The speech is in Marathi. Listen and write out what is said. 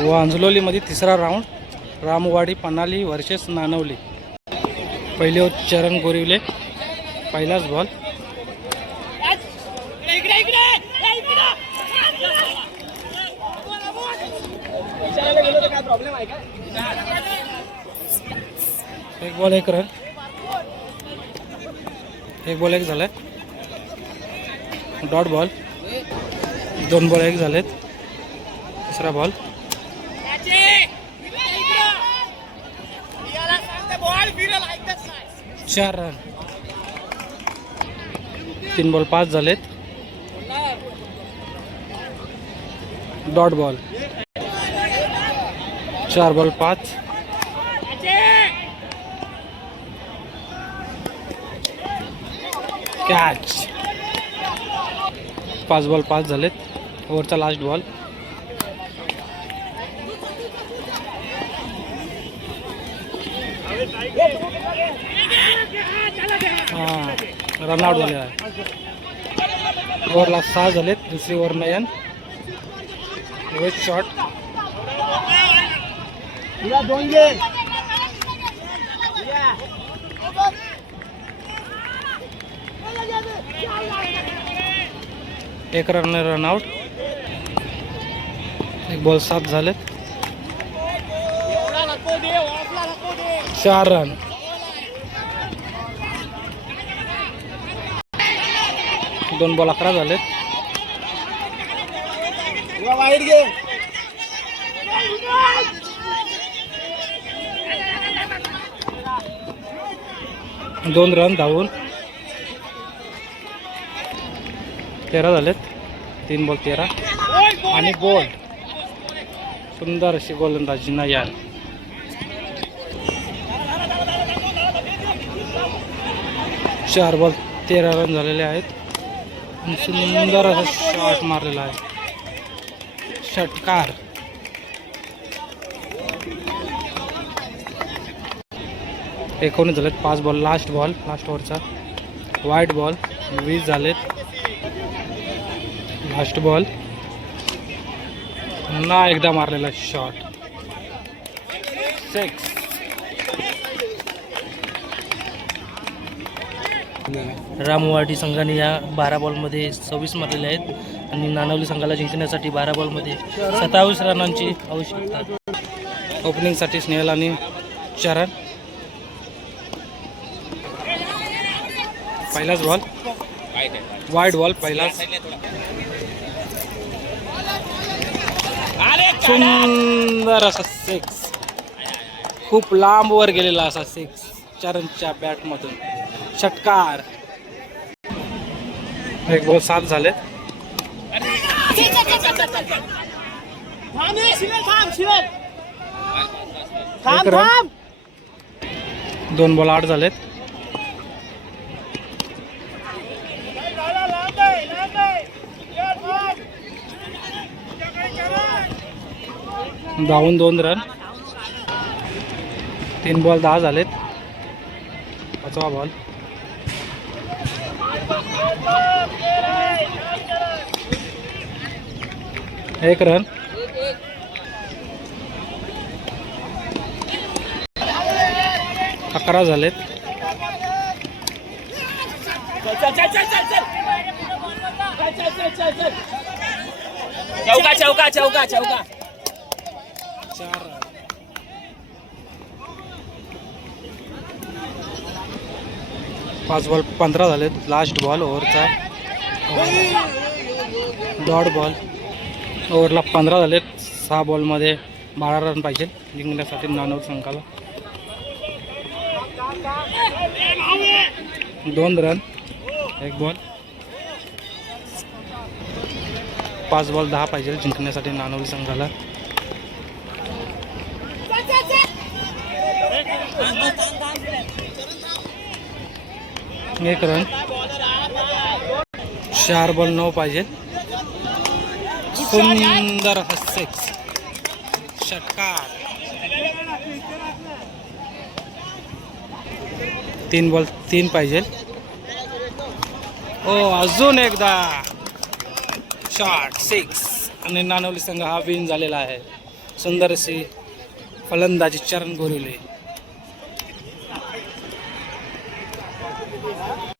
वांजलोलीमध्ये तिसरा राऊंड, रामवाडी पनाली वर्सेस नानवली. पहिले होत चरण गोरिवले. पहिलाच बॉल. एक बॉल एक रन. एक बॉल एक झालाय. Dot ball. दोन बॉल एक झालेत. तिसरा बॉल. 4 रन. 3 बॉल 5 झालेत. Dot ball. 4 ball 5. Catch. 5 ball 5 झालेत. ओव्हरचा लास्ट बॉल. रनआउट झालेला आहे. ओव्हरला 6 झालेत. दुसरी ओव्हर नयन. शॉट. एक रन रनआउट. एक बॉल 7 झालेत. 4 रन. दोन बॉल 11 झालेत. दोन रन धावून 13 झालेत. 3 बॉल 13 आणि बोल्ड. सुंदर अशी गोलंदाजी नयन. चार बॉल 13 रन झालेले आहेत. सुंदर असा शॉट मारलेला आहे. षटकार. एकोणीस झालेत. 5 बॉल. Last ball. लास्ट ओव्हरचा वाईट बॉल. 20 झालेत. Last ball. पुन्हा एकदा मारलेला शॉट. 6. रामवाडी संघाने या 12 बॉलमध्ये 26 मारलेले आहेत आणि नानवली संघाला जिंकण्यासाठी 12 बॉलमध्ये 27 रनांची आवश्यकता. ओपनिंगसाठी स्नेहल आणि चरण. पहिलाच बॉल. Wide ball. पहिलाच. सुंदर असा 6. खूप लांब वर गेलेला असा 6 चरणच्या बॅटमधून. षटकार. एक बॉल 7 झालेत. एक रन. 2 बॉल 8 झालेत. धावून 2 रन. 3 बॉल 10 झालेत. 5वा बॉल. एक रन. 11 झालेत. चौका चौका चौका चौका. 4 रन. 5 बॉल 15 झालेत. लास्ट बॉल ओव्हरचा. Dot ball. ओव्हरला 15 झालेत. 6 बॉलमध्ये 12 रन पाहिजे जिंकण्यासाठी नानवली संघाला. 2 रन. एक बॉल. 5 बॉल 10 पाहिजे जिंकण्यासाठी नानवली संघाला. एक रन. 4 बॉल 9 पाहिजे. सुंदर 6. षटकार. 3 बॉल 3 पाहिजे. अजून एकदा शॉट 6 आणि नानवली संघ हा विन झालेला आहे. सुंदर अशी फलंदाजी चरण गोरिवले.